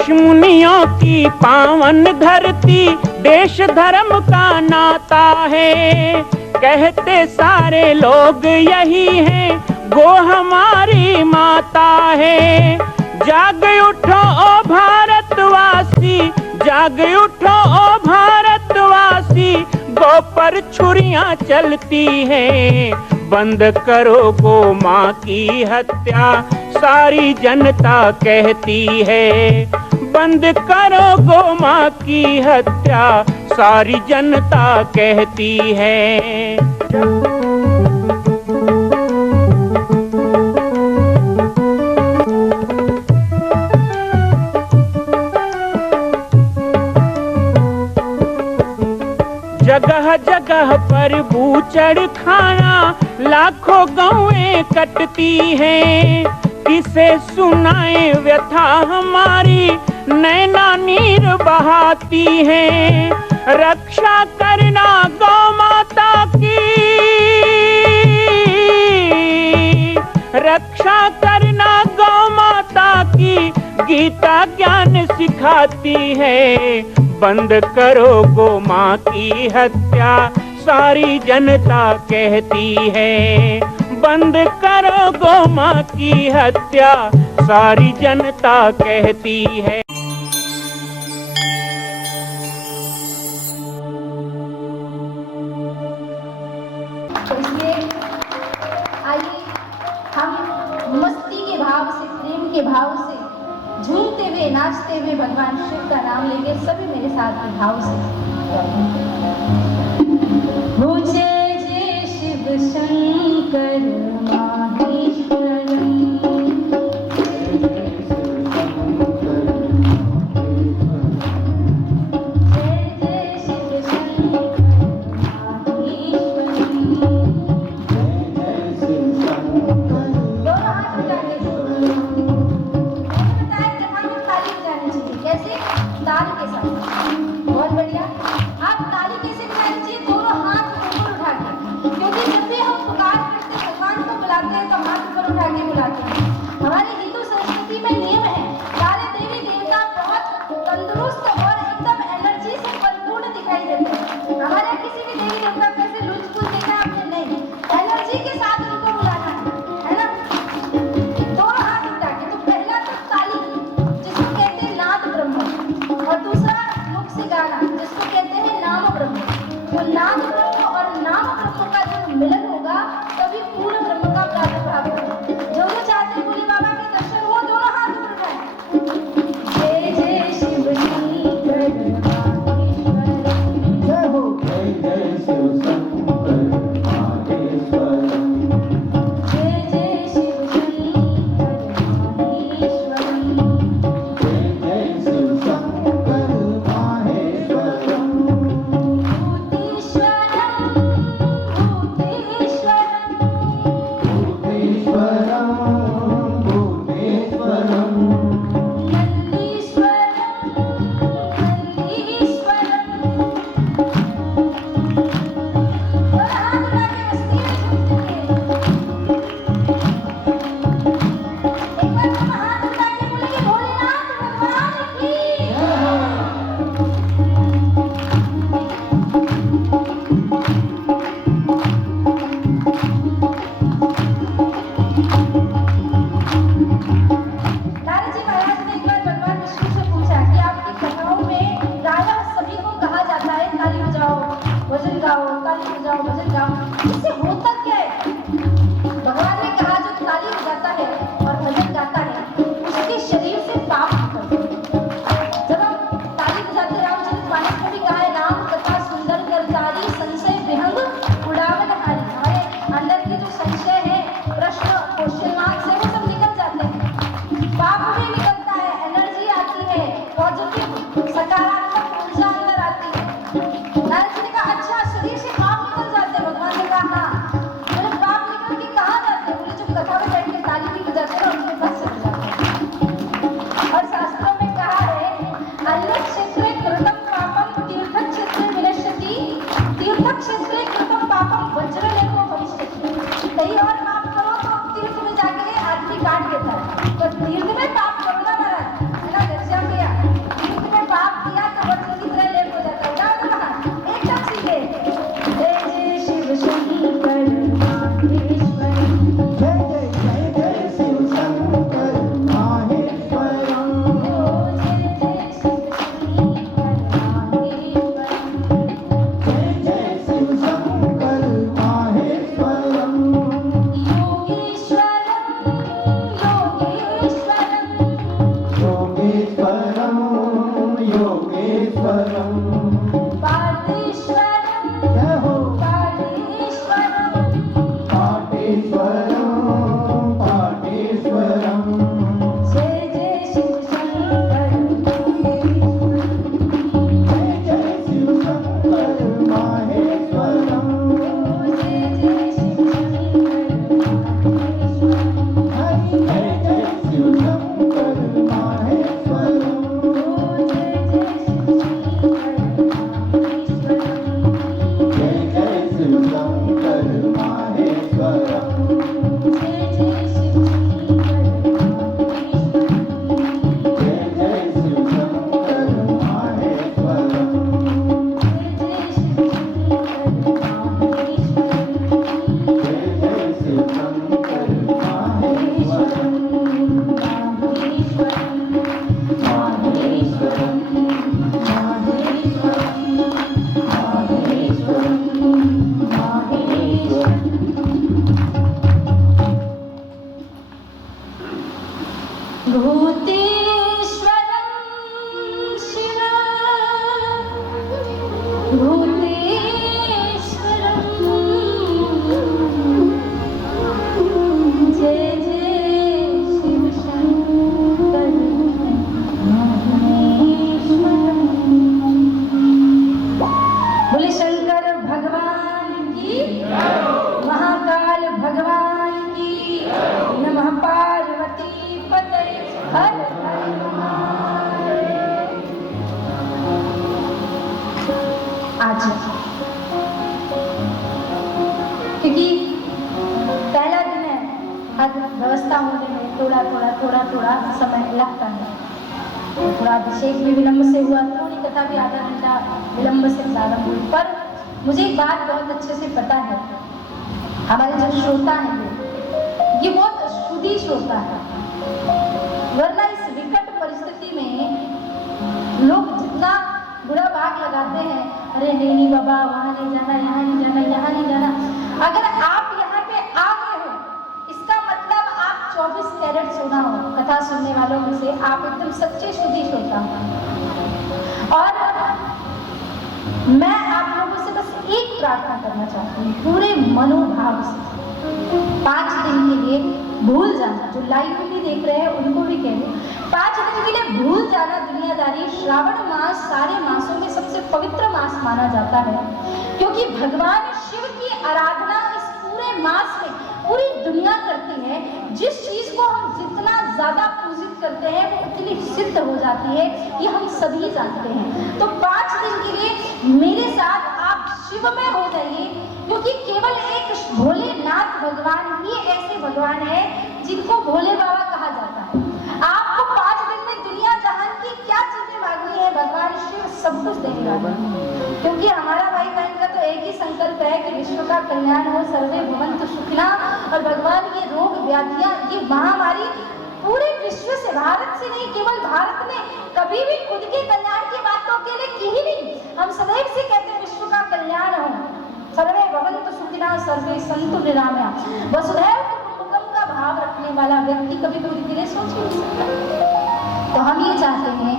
ऋषि मुनियों की पावन धरती, देश धर्म का नाता है। कहते सारे लोग यही हैं, गो हमारी माता है। जाग उठो ओ भारतवासी, जाग उठो ओ भारतवासी, गो पर छुरियां चलती हैं। बंद करो गो माँ की हत्या, सारी जनता कहती है। बंद करो गो माँ की हत्या, सारी जनता कहती है। जगह जगह पर बूचड़ खाना, लाखों गौएं कटती हैं। किसे सुनाए व्यथा हमारी, नैना नीर बहाती हैं। रक्षा करना गौ माता की, रक्षा करना गौ माता की, गीता ज्ञान सिखाती है। बंद करो गो माँ की हत्या, सारी जनता कहती है। बंद करो गो माँ की हत्या, सारी जनता कहती है। तो इसलिए आइए हम मस्ती के भाव से, प्रेम के भाव से, झूमते हुए नाचते हुए भगवान शिव का नाम लेंगे। सभी मेरे साथ में भाव से। हो जय जय शिव शंकर माहेश्वरम, जय जय शिव शंकर माहेश्वरम। दोनों हाथ उठाइए। कैसे? ताली के साथ। बहुत बढ़िया। आप ताली कैसे बजानी चाहिए? दोनों हाथ ऊपर उठा के, क्योंकि जब भी हम पुकार करते हैं, भगवान को बुलाते हैं, तो हाथ ऊपर उठा के बुलाते हैं। हमारे हिंदू संस्कृति में नियम है, सारे देवी देवता बहुत तंदुरुस्त और एकदम एनर्जी से परिपूर्ण दिखाई देते हैं। हमारे यहाँ किसी भी देवी देवता को ऐसे लूज फूल देखा आपने? नहीं, एनर्जी के साथ उनको बुलाना है ना? दोनों हाथ उठा के। तो पहला तो ताली, जिसको कहते हैं नाद ब्रह्म, और दूसरा मुख से गाना, जिसको कहते हैं नाम ब्रह्म। तो नाद ब्रह्म और नाम ब्रह्म का जब मिलन होगा, तभी पूर्ण ब्रह्म का प्रादुर्भाव होगा। जो चाहते हैं भोले बाबा के दर्शन हो, दोनों हाथ ऊपर उठाएं। भूतेश्वरं शिव भूतेश्वरं जय जय शिव शंकर महेश्वरम। बोले शंकर भगवान की, महाकाल भगवान की, नमः पार्वती पते हर हर महादेव। आज क्योंकि पहला दिन है, हर व्यवस्था होने में थोड़ा समय लगता है। थोड़ा अभिषेक भी विलंब से हुआ, थोड़ी कथा भी आधा घंटा विलंब से प्रारंभ हुई। पर मुझे एक बात बहुत अच्छे से पता है, हमारे जो श्रोता हैं ये बहुत शुद्धि श्रोता है। वरना इस विकट परिस्थिति में लोग जितना बुरा भाग लगाते हैं, अरे नहीं बाबा वहाँ नहीं जाना, यहाँ नहीं जाना, यहाँ नहीं जाना। अगर आप यहाँ पे आ गए हो, इसका मतलब आप 24 कैरेट सोना हो। कथा सुनने वालों में से आप एकदम सच्चे शुद्धि श्रोता हो। और मैं आप लोगों से बस एक प्रार्थना करना चाहती हूँ, पूरे मनोभाव से 5 दिन के लिए भूल जाना। जो लाइव भी देख रहे हैं उनको भी कह रहे, 5 दिन के लिए भूल जाना दुनियादारी। श्रावण मास सारे मासों में सबसे पवित्र मास माना जाता है, क्योंकि भगवान शिव की आराधना इस पूरे मास में पूरी दुनिया करती है। जिस चीज को हम जितना ज्यादा पूजित करते हैं वो उतनी सिद्ध हो जाती है, ये हम सभी जानते हैं। तो 5 दिन के लिए मेरे साथ आप शिव में हो जाइए, क्योंकि केवल एक भोलेनाथ भगवान ही ऐसे भगवान है जिनको भोले बाबा कहा जाता है। आपको 5 दिन में दुनिया जहान की क्या चीजें मांगनी है, भगवान शिव सब कुछ देने वाले हैं। क्योंकि हमारा भाई बहन का तो एक ही संकल्प है कि विश्व का कल्याण हो, सर्वे भवन्तु सुखिनः। और भगवान ये रोग व्याधियां, ये महामारी पूरे विश्व से, भारत से नहीं, केवल भारत ने कभी भी खुद के कल्याण की बातों के लिए की ही नहीं। हम सदैव से कहते हैं विश्व का कल्याण हो, सर्वे भवन्तु सुखिनः, सर्वे सन्तु निरामया। वसुधैव कुटुम्बकम का भाव रखने वाला व्यक्ति कभी खुद के लिए सोच ही नहीं सकता। तो हम ये चाहते हैं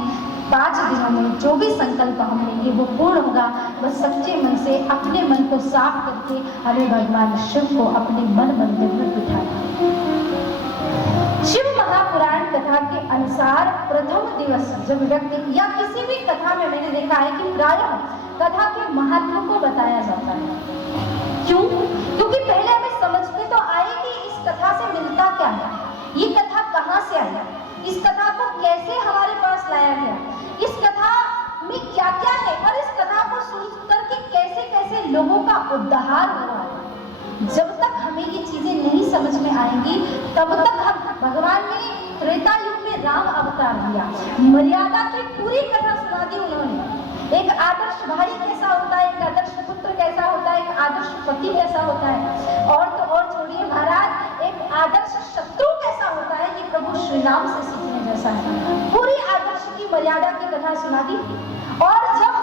5 दिनों में जो भी संकल्प हम लेंगे वो पूर्ण होगा। बस सच्चे मन से अपने मन को साफ करके हमें भगवान शिव को अपने मन मंदिर में बिठाना। शिव महापुराण कथा के अनुसार प्रथम दिवस जब व्यक्ति या किसी भी कथा में मैंने देखा है कि प्रायः कथा के महत्व को बताया जाता है। क्यों? क्योंकि पहले हमें समझते तो आए कि इस कथा से मिलता क्या है, ये कथा कहाँ से आई, इस कथा को कैसे हमारे पास लाया गया, इस कथा में क्या क्या है, और इस कथा को सुन करके कैसे कैसे लोगों का उद्धार हुआ है। जब तक हमें ये चीजें नहीं समझ में आएंगी तब तक हम, भगवान ने त्रेता युग में राम अवतार दिया, मर्यादा की पूरी कथा सुना दी उन्होंने। एक आदर्श भाई कैसा होता है, एक आदर्श पुत्र कैसा होता है, एक आदर्श पति कैसा होता है, और तो और छोड़िए महाराज, एक आदर्श शत्रु कैसा होता है, ये प्रभु श्री राम से सीखने जैसा है। पूरी आदर्श की मर्यादा की कथा सुना दी। और जब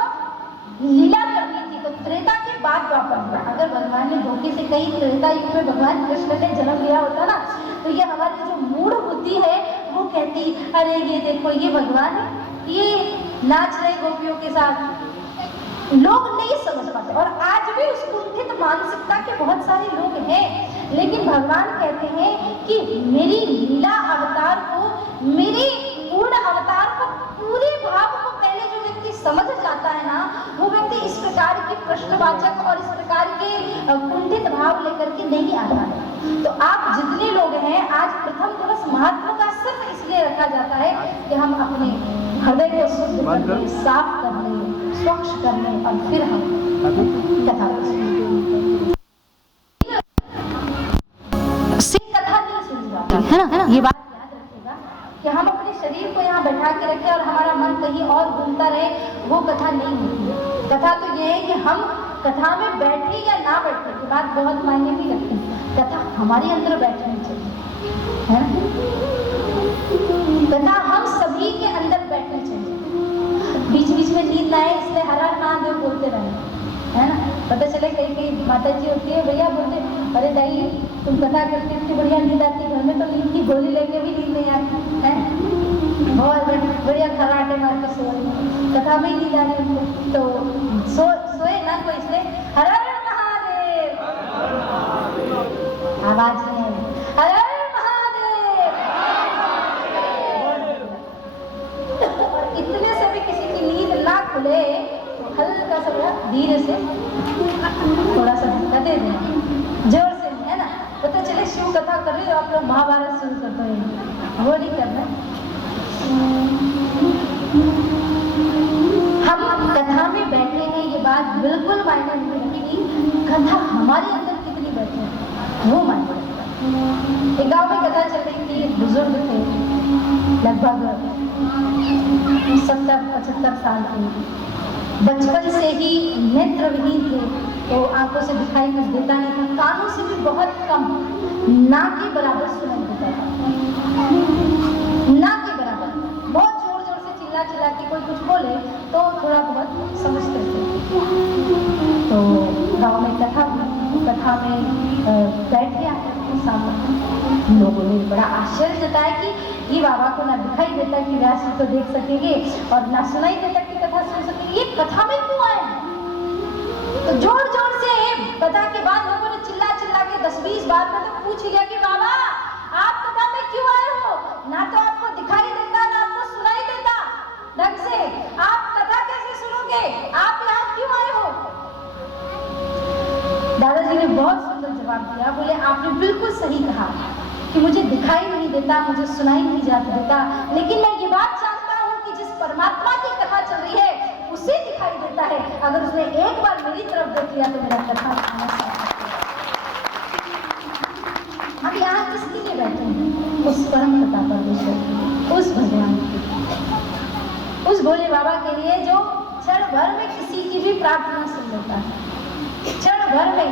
लीला करनी थी तो त्रेता के बाद द्वापर हुआ। अगर भगवान ने धोखे से कहीं त्रेता युग में भगवान कृष्ण ने जन्म लिया होता ना, तो ये हमारी जो मूढ़ बुद्धि है वो कहती, अरे ये देखो ये भगवान है, ये नाच रहे गोपियों के साथ। लोग नहीं समझ पाते, और आज भी उस कुंठित मानसिकता के बहुत सारे लोग हैं। लेकिन भगवान कहते हैं कि मेरी लीला अवतार को, मेरे पूर्ण अवतार को, पूरे भाव को पहले जो व्यक्ति समझ जाता है ना, वो व्यक्ति इस प्रकार की प्रश्नवाचक और इस प्रकार के कुंठित भाव लेकर के नहीं आता है। तो आप जितने लोग हैं, आज प्रथम दिवस महत्व का सिर्फ इसलिए रखा जाता है कि हम अपने हृदय को शुद्ध कर लें, साफ कर लें, स्वच्छ कर लें, और फिर हम कथा है ना, ये बात याद रखिएगा कि हम अपने शरीर को यहाँ बैठा के रखें और हमारा मन कहीं और घूमता रहे, वो कथा नहीं होती है। कथा तो ये है कि हम कथा में बैठे या ना बैठे, ये बात बहुत मायने भी रखती है। कथा हमारे अंदर बैठनी चाहिए, है ना, कथा हम सभी के अंदर बैठनी चाहिए। बीच बीच में नींद आए इसलिए हर हर महादेव बोलते रहे, है ना। पता चले कई कई माता जी होती है, भैया बोलते, अरे दाई तुम कथा करते इतनी बढ़िया नींद आती है, घर में तो नींद की गोली लेके भी नींद नहीं आती है। बढ़िया खराटे मार के सो रही, कथा में ही नींद आ रही उनको, तो सोए ना कोई, इसलिए हर हर महादेव, आवाज नहीं आई, हर हर महादेव। और इतने से भी किसी की नींद ना खुले तो हल्का सा धीरे से थोड़ा सा धक्का दे देना, जोर से नहीं, है ना। पता चले शिव कथा कर रही हो आप लोग महाभारत शुरू कर रहे हैं, वो नहीं करना। हम कथा में बैठे हैं, ये बात बिल्कुल मायने नहीं रखती, कथा हमारे अंदर कितनी बैठे है वो मायने रखता है। एक गाँव में कथा चल रही थी, एक बुजुर्ग थे, लगभग 70-75 साल के, बचपन से ही नेत्रविहीन थे, तो आंखों से दिखाई कुछ देता नहीं था, कानों से भी बहुत कम, ना के बराबर सुनाई देता था, ना के बराबर। बहुत जोर जोर से चिल्ला चिल्ला के कोई कुछ बोले तो थोड़ा बहुत समझते थे। तो गांव में कथा में बैठ गया सामने, लोगों ने बड़ा आश्चर्य जताया कि ये बाबा को ना दिखाई देता कि व्यास जी तो देख सकेंगे और ना सुनाई देता कि कथा सुन सकेंगे, ये कथा में क्यों आए? तो जोर जोर से कथा के बाद लोगों ने चिल्ला चिल्ला के 10-20 बार में तो पूछ लिया कि बाबा आप कथा में क्यों आए हो? ना तो आपको दिखाई देता ना आपको सुनाई देता ढंग से, आप कथा कैसे सुनोगे? आप यहाँ क्यों आए हो? दादाजी ने बहुत सुंदर जवाब दिया, बोले आपने बिल्कुल सही कहा कि मुझे दिखाई नहीं देता, मुझे सुनाई नहीं जाता देता, लेकिन मैं ये बात जानता हूँ कि जिस परमात्मा की कथा चल रही है उसे दिखाई देता है। अगर उसने एक बार मेरी तरफ देख लिया तो मेरा कथा सुनना। हम यहाँ किसके लिए बैठे हैं? उस परम कथा परमेश्वर, उस भगवान की, उस भोले बाबा के लिए जो क्षण भर में किसी की भी प्रार्थना सुन लेता है, क्षण भर में।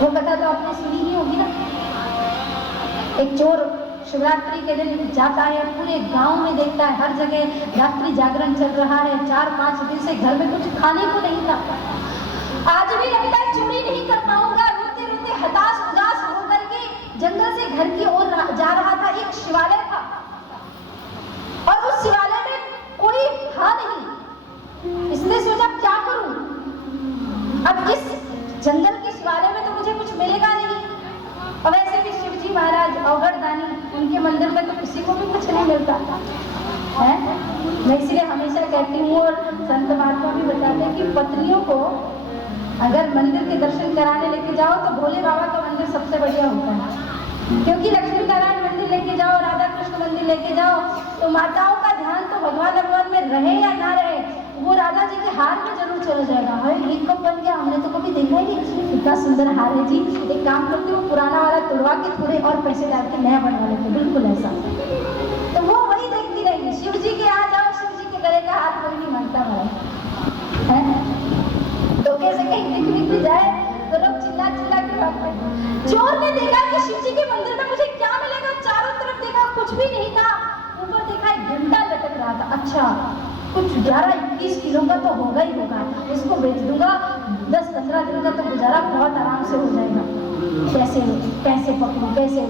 वो कथा तो आपने सुनी ही होगी ना। एक चोर शिवरात्रि के दिन जाता है, पूरे गांव में देखता है, हर जगह रात्रि जागरण चल रहा है, 4-5 दिन से घर में कुछ खाने को नहीं था। आज भी लगता है चोरी नहीं कर पाऊंगा, रोते रोते हताश उदास होकर के जंगल से घर की ओर जा रहा था। एक शिवालय था और उस शिवालय में कोई था नहीं। इसने सोचा क्या करूं, अब इस जंगल के शिवालय में तो मुझे कुछ मिलेगा नहीं, और वैसे भी शिवजी महाराज अवघड़दानी, उनके मंदिर में तो किसी को भी कुछ नहीं मिलता है। मैं इसलिए हमेशा कहती हूँ और संत महात्मा भी बताते हैं कि पत्नियों को अगर मंदिर के दर्शन कराने लेके जाओ तो भोले बाबा का मंदिर सबसे बढ़िया होता है, क्योंकि लक्ष्मी नारायण मंदिर लेके जाओ, राधा कृष्ण मंदिर लेके जाओ तो माताओं का ध्यान तो भगवान में रहे या ना रहे, वो राधा जी के हार में जरूर चला जाएगा। अरे ये कब बन गया, हमने तो कभी देखा ही नहीं, कितना सुंदर हार है जी। एक काम करते हो, पुराना वाला तोड़वा के थोड़े और पैसे डाल के नया बनवा लेते, बिल्कुल ऐसा। तो वो वही देखती रहेगी, शिव जी के यहाँ जाओ, शिव जी के गले का हाथ कोई नहीं मानता है, तो कैसे कहीं दिख जाए तो लोग चिल्ला चिल्ला के भागते हैं। चोर ने देखा कि शिव जी के मंदिर में मुझे क्या मिलेगा, चारों तरफ देखा कुछ भी नहीं था, ऊपर देखा एक घंटा लटक रहा था। अच्छा कुछ 11-21 किलो का तो होगा ही होगा, इसको बेच दूंगा, 10-15 दिन का तो गुजारा बहुत आराम से हो जाएगा। कैसे पकड़ूं कैसे।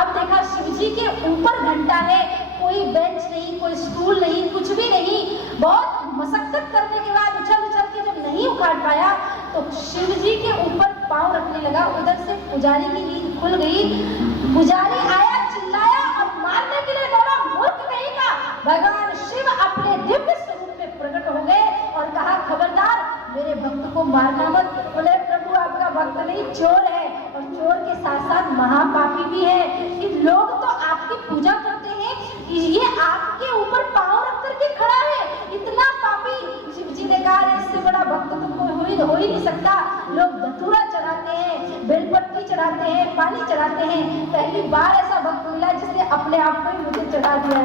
अब देखा शिव जी के ऊपर घंटा है, कोई बेंच नहीं, कोई स्टूल नहीं, कुछ भी नहीं। बहुत मशक्कत करने के बाद उछल के जब नहीं उखाड़ पाया तो शिव जी के ऊपर पांव रखने लगा। उधर से पुजारी की नींद खुल गई, पुजारी आया, चिल्लाया और मारने के लिए दौड़ा। मूर्ख कहीं का, भगवान शिव अपने दिव्य स्वरूप में प्रकट हो गए और कहा खबरदार मेरे भक्त को मारना मत। बोले प्रभु आपका भक्त नहीं, चोर है, और चोर के साथ साथ महापापी भी है। कि लोग तो आपकी पूजा करते हैं, ये आपके ऊपर पांव रख करके खड़ा है, इतना पापी। शिव जी ने कहा इससे बड़ा भक्त तो कोई हो ही नहीं सकता। लोग धतूरा चढ़ाते हैं, बेलपत्ती चढ़ाते हैं, पानी चढ़ाते हैं, पहली बार ऐसा भक्त मिला जिसने अपने आप को ही मुझे चढ़ा दिया।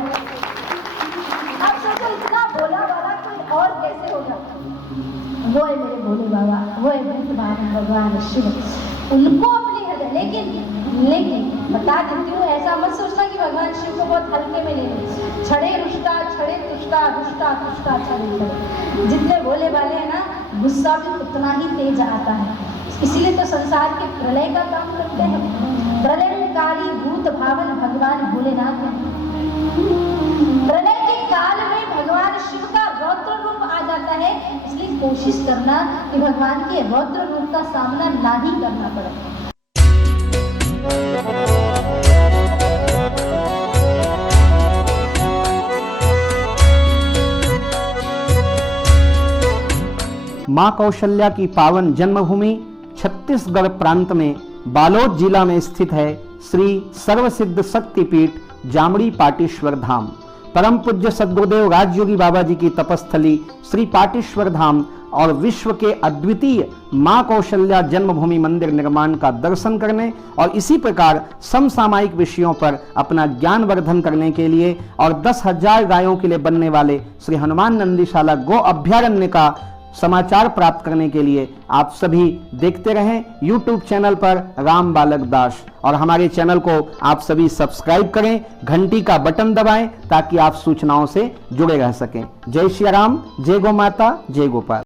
अब सोचो इतना भोला वाला कोई और कैसे होगा। वो है मेरे भोले बाबा, वो है मेरे भगवान शिव, उनको अपने हृदय। लेकिन बता देती हूँ, ऐसा मत सोचना कि भगवान शिव को बहुत हल्के में ले लें। छड़े रुष्टा, छड़े तुष्टा, रुष्टा तुष्टा छड़े। जितने भोले वाले हैं ना, गुस्सा भी उतना ही तेज आता है। इसीलिए तो संसार के प्रलय का काम करते हैं। प्रलयकारी भूत भावन भगवान भोलेनाथ हैं। कोशिश करना कि भगवान के रौद्र रूप का सामना ना ही करना पड़े। मां कौशल्या की पावन जन्मभूमि छत्तीसगढ़ प्रांत में बालोद जिला में स्थित है श्री सर्वसिद्ध शक्तिपीठ जामड़ी पाटेश्वर धाम। परम पूज्य सद्गुरुदेव राजयोगी बाबा जी की तपस्थली श्री पाटेश्वर धाम और विश्व के अद्वितीय मां कौशल्या जन्मभूमि मंदिर निर्माण का दर्शन करने और इसी प्रकार समसामयिक विषयों पर अपना ज्ञान वर्धन करने के लिए और 10,000 गायों के लिए बनने वाले श्री हनुमान नंदीशाला गो अभ्यारण्य का समाचार प्राप्त करने के लिए आप सभी देखते रहें YouTube चैनल पर राम बालक दास, और हमारे चैनल को आप सभी सब्सक्राइब करें, घंटी का बटन दबाएं ताकि आप सूचनाओं से जुड़े रह सकें। जय श्री राम, जय गौ माता, जय गोपाल।